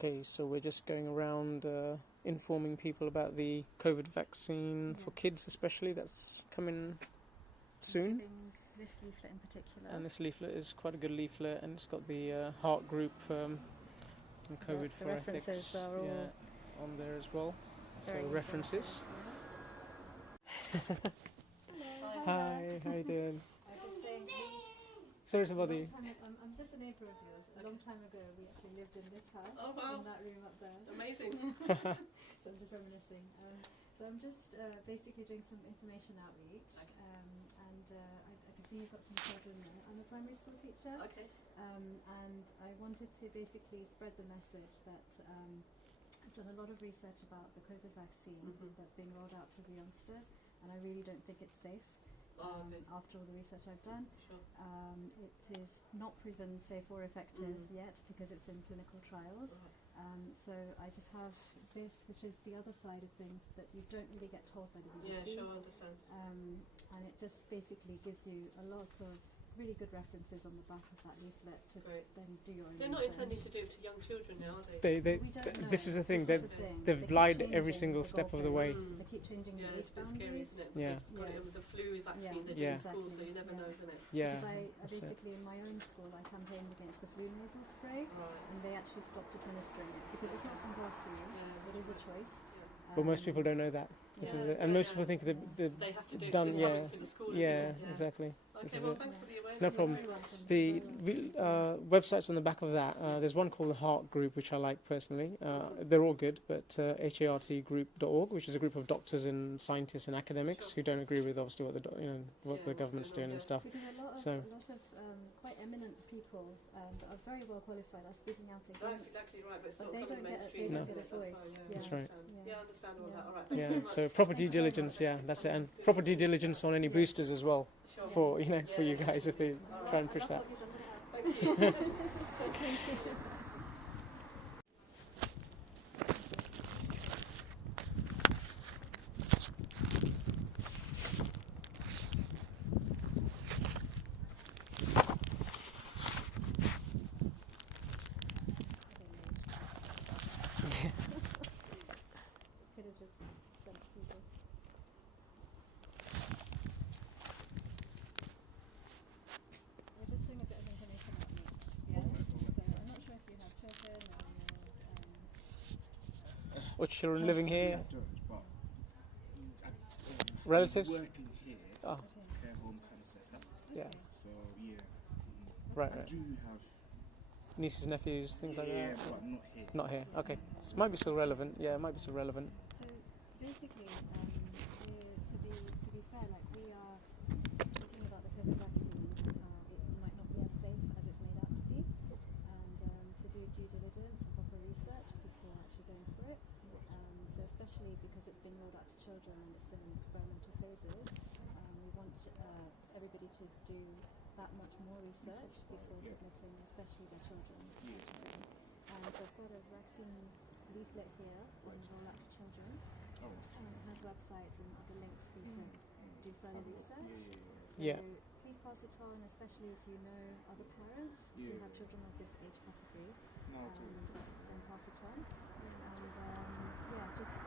Okay, so we're just going around informing people about the COVID vaccine for kids, especially, that's coming soon. This leaflet in particular. And this leaflet is quite a good leaflet, and it's got the heart group and COVID the for references ethics are all on there as well. So references. Hi, how you doing? I was just saying, Sorry to bother you. I'm just a neighbour of yours. A long time ago, we actually lived in this house, in that room up there. Amazing. So I'm just reminiscing. So I'm just basically doing some information outreach, and I can see you've got some children there. I'm a primary school teacher, and I wanted to basically spread the message that I've done a lot of research about the COVID vaccine that's being rolled out to the youngsters, and I really don't think it's safe. After all the research I've done, it is not proven safe or effective yet because it's in clinical trials. So I just have this, which is the other side of things that you don't really get told by the BBC. Yeah, sure, I understand. And it just basically gives you a lot of really good references on the back of that leaflet to then do your own They're not research. intending to do it to young children now, are they? This is the thing. They've lied every single step of the way. They keep changing the age it's a bit scary, boundaries. isn't it? Yeah. They've got it with the flu vaccine they do in school, so you never know, isn't it? Yeah. Because I basically, in my own school, I campaigned against the flu nasal spray, and they actually stopped administering it because it's not compulsory. It is a choice. But most people don't know that. This is it. And most people think they have to do it done. because it's coming through the school. Exactly. Okay, well, thanks for the awareness. No problem. The websites on the back of that, there's one called the Heart Group, which I like personally. They're all good, but hartgroup.org, which is a group of doctors and scientists and academics who don't agree with obviously what the government's doing and stuff. Because a lot of quite eminent people that are very well qualified are speaking out against. That's exactly right, but it's not they coming don't mainstream. They don't get a voice. That's right. Yeah, I understand all that. All right. Yeah. So proper due diligence. Yeah, that's it. And proper due diligence on any boosters as well. For for you guys if they try and push that. Thank you. Could have just sent people. We're just doing a bit of information outreach. Yeah. So I'm not sure if you have children or Or children living here. I don't, but Relatives? working here, Oh. it's a care home kind of setup. Yeah. So yeah, Right. I do have Nieces, nephews, things like that. but not here. Not here. Okay. This might be still relevant. Yeah, it might be still relevant. So basically, to be fair, like we are talking about the COVID vaccine, it might not be as safe as it's made out to be, and to do due diligence and proper research before actually going for it. So especially because it's been rolled out to children and it's still in experimental phases, we want everybody to do that much more research before submitting, especially their children. So I've got a vaccine leaflet here on roll out to children. It has websites and other links for you to do further research. So please pass it on, especially if you know other parents who have children of this age category, and pass it on. And just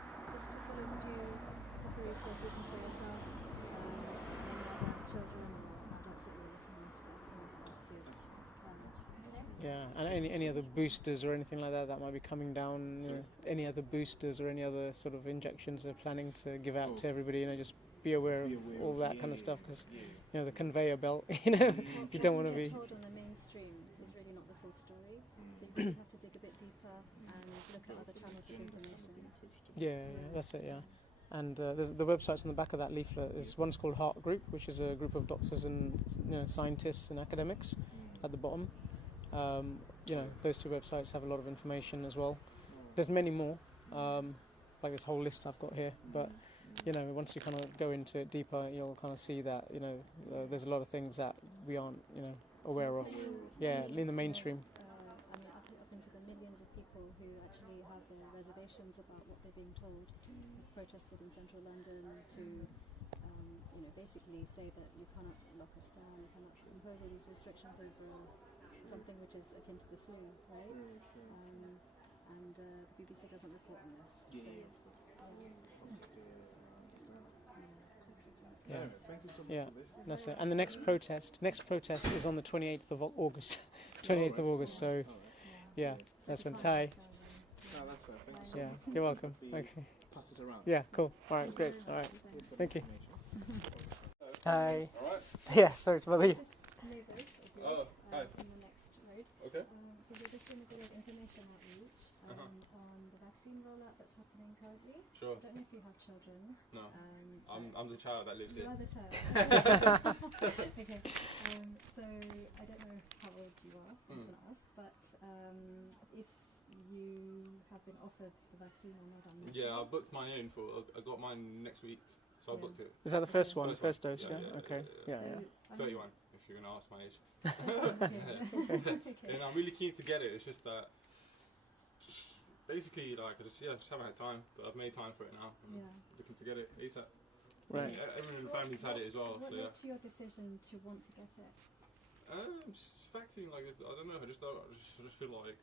to sort of do proper research even for yourself, any other children or adults that you're looking after in the capacity as parents. Yeah, and any other boosters or anything like that might be coming down. Any other boosters or any other sort of injections they're planning to give out to everybody. Just be aware of all that kind of stuff, because the conveyor belt. You don't want to be. What told on the mainstream is really not the full story. So you really have to dig a bit deeper and look at other channels of information. Yeah, that's it. Yeah. And there's the websites on the back of that leaflet. One's called Heart Group, which is a group of doctors and scientists and academics at the bottom. Those two websites have a lot of information as well. There's many more, like this whole list I've got here. But once you kind of go into it deeper, you'll kind of see that there's a lot of things that we aren't aware of. Yeah, in the mainstream. Up into the millions of people who actually have their reservations about what they're being told, have protested in central London to basically say that you cannot lock us down, you cannot impose all these restrictions over something which is akin to the flu, right? and the BBC doesn't report on this. Yeah, So, yeah. Yeah. Thank you so much Yeah, for this. that's it. And the next protest is on the 28th of August. 28th of August. So yeah, that's when. Hi. No, that's fair. Thank you so Yeah, much. you're welcome. Hopefully Okay. pass it around. Yeah, cool. All right, great. All right. Thank you. Information. Hi. All right. Yeah, sorry to bother you. Just neighbours of yours, Oh, hi. on the next road. Okay. So we're just doing a bit of information outreach Uh-huh. on the vaccine rollout that's happening currently. Sure. I don't know if you have children. No. But I'm the child that lives you here. are the child. Okay. So I don't know how old you are. I'm going to ask, but if you have been offered the vaccine or not, I'm not Yeah, I sure. booked mine in for. I got mine next week, so I Yeah. booked it. Is that the first one? First First one. dose? Yeah, Yeah. yeah, Okay. yeah, Yeah. So, Yeah. I mean, 31, if you're gonna ask my age. okay. And I'm really keen to get it. It's just that, just basically, like I just haven't had time, but I've made time for it now. I'm Yeah. looking to get it ASAP. Right. Everyone in the family's had it as well, What so yeah. led to your decision to want to get it? Just vaccine, like I don't know. I just feel like it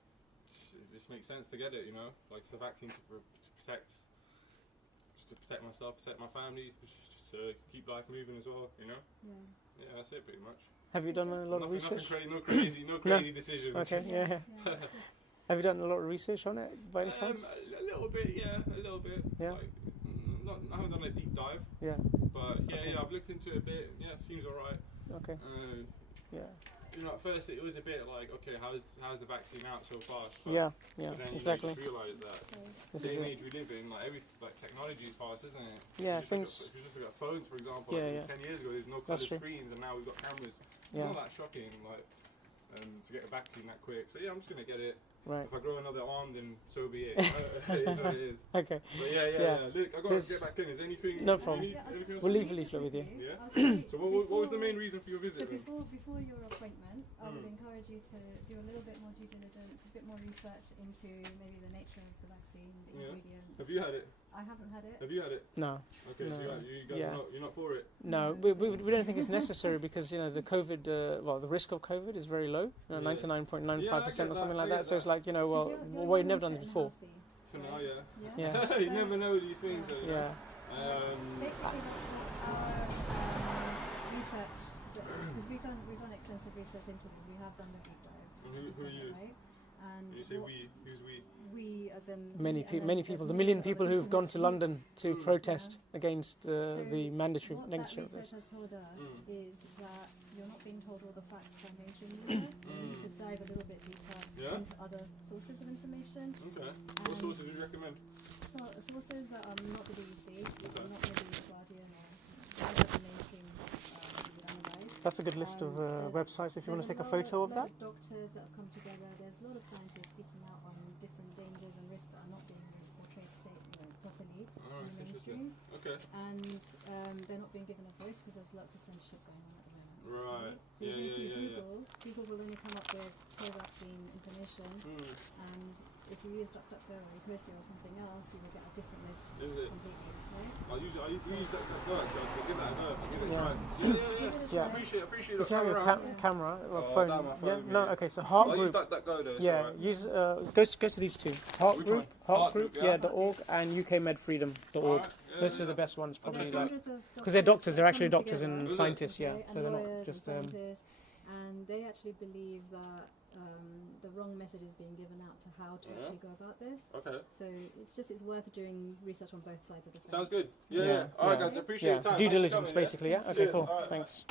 just makes sense to get it. You know, like it's a vaccine to protect, just to protect myself, protect my family, just to keep life moving as well. You know. Yeah. Yeah, that's it pretty much. Have you done a lot of Nothing research? no crazy decision. Okay. Just, Yeah. Yeah. Yeah. Just, Have you done a lot of research on it by any chance? a little bit, yeah, a little bit. Yeah. Like, I haven't done a deep dive, Yeah. but yeah, Okay. yeah, I've looked into it a bit. Yeah, seems alright. Okay. Yeah. You know, at first it was a bit like, okay, how's the vaccine out so fast? But, Yeah. Yeah. but then Exactly. you just realise that so, This day is and it. age we live in, like technology is fast, isn't it? Yeah. If you Things. just look at phones, for example. Yeah, like, yeah. 10 years ago, there's no That's colour true. screens, and now we've got cameras. Yeah. It's not that shocking, like, to get a vaccine that quick. So yeah, I'm just gonna get it. Right. If I grow another arm, then so be it. It is what it is. Okay. But yeah. Yeah. Look, I gotta There's- get back in. Is there anything? No problem. Anything else? We'll leave a leaflet with you. Yeah? So what was the main reason for your So visit then? before your appointment, I would Mm. encourage you to do a little bit more due diligence, a bit more research into maybe the nature of the vaccine, the Yeah. ingredients. Have you had it? I haven't had it. Have you had it? No. Okay, so No. you guys Yeah. you're not for it. No, we don't think it's necessary because the COVID, the risk of COVID is very low, Yeah. 99.95% or something like I that. get So it's like Because well, you're we've never young, done fit this and before. healthy, For right? now, yeah. Yeah. You So- never know these things. So, Yeah. Basically, our research, because we've done extensive research into this. We have done the deep dive. And who are you? Right? And You say what we. Who's we? we, as in Many and people, then many there's people, the millions million of people other who've gone to that- London to protest against So the mandatory what nature that of research this. has told us Mm. is that you're not being told all the facts by mainstream media. You need to dive a little bit deeper Yeah? into other sources of information. Okay. What sources would you recommend? Well, sources that are not the BBC, Okay. not maybe the Guardian or other mainstream would analyse. That's a good list of There's- websites if you want to there's take a photo of lot that. doctors that have come together. There's a lot of scientists speaking out on different dangers and risks that are not being portrayed properly Oh, in it's the interesting. mainstream, Okay. and they're not being given a voice because there's lots of censorship going on at the moment. Right. So Yeah, even if you yeah. Google will only come up with pro-vaccine information, and if you use DuckDuckGo or Ecosia or something else, you will get a different list Is it? completely. Right? I'll use that go actually. I'll give that a go. I'll give it a Yeah. try. Give it a Yeah. try. Appreciate If you have your Yeah. camera or Oh, phone, down my phone, yeah, no, yeah. okay. So Heart I'll use Group, that go though. It's yeah, alright. use go to these two, Heart Which Group, one? Heart Heart Group, Group, yeah, yeah. .org and UKMedFreedom.org. Alright, yeah, Those are the yeah. best ones, Well, probably there's like hundreds of because they're doctors. They're that actually come doctors together, and Is it? scientists, yeah. okay, So and they're not lawyers just and scientists, and they actually believe that the wrong message is being given out to how to Yeah. actually go about this. Okay. So it's worth doing research on both sides of the fence. Sounds good. Yeah. Yeah, Alright yeah. guys, I appreciate yeah, your time. due Thanks for diligence coming, yeah? basically, yeah. Okay, Cheers. cool. Alright. Thanks.